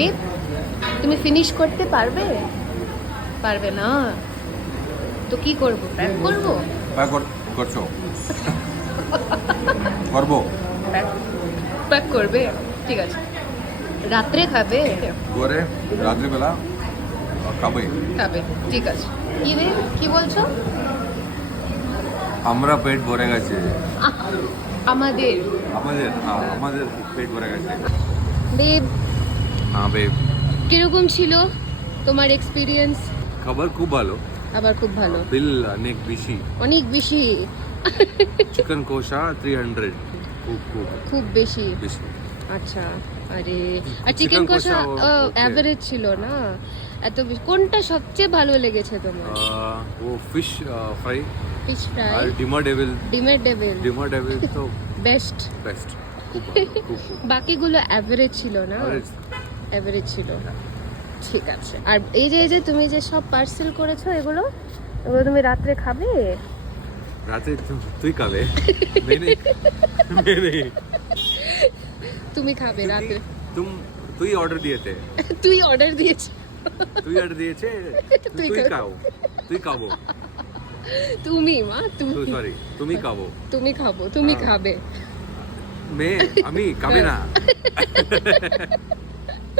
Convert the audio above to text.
Babe, তুমি finish করতে পারবে? পারবে না তো কি করব? প্যাক করব? করছো করবো প্যাক করবে? ঠিক আছে। রাত্রে খাবে? করে রাত্রিবেলা খাবে। খাবে, ঠিক আছে। কি রে, কি বলছো? আমরা পেট ভরে গেছে। আহ, আমাদের আমাদের পেট ভরে গেছে। বেব, হ্যাঁ বেব, কিরকম ছিল তোমার এক্সপিরিয়েন্স? খাবার খুব ভালো, আবার খুব ভালো, বিল অনেক বেশি। অনেক বেশি? চিকেন কষা 300, খুব খুব খুব বেশি? বেশি। আচ্ছা, আরে আর চিকেন চিকেন কষা কষা okay। অ্যাভারেজ ছিল না? এত বেশি কোনটা সবচেয়ে ভালো লেগেছে তোমার? ও ফিশ ফ্রাই ফিশ ফ্রাই আর ডিমার ডেভিল। ডিমের ডেভিল তো বেস্ট। বেস্ট, খুব ভালো, খুব খুব বাকিগুলো অ্যাভারেজ ছিল না? Average। অ্যাভারেজ ছিল, ঠিক আছে। আর এই যে তুমি যে সব পার্সেল করেছো, এগুলো তুমি রাত্রে খাবে? রাতে তুই খাবে, মেনে মেনে তুমি খাবে রাতে? তুই অর্ডার দিয়েছে, তুই অর্ডার দিয়েছিস? তুই অর্ডার দিয়েছে, তুই তুই খা- খাও, তুই খাবো, তুমি মা, তুমি সরি তুমি খাবো। তুমি খাবো, তুমি হ্যাঁ। খাবে। আমি খাবে না।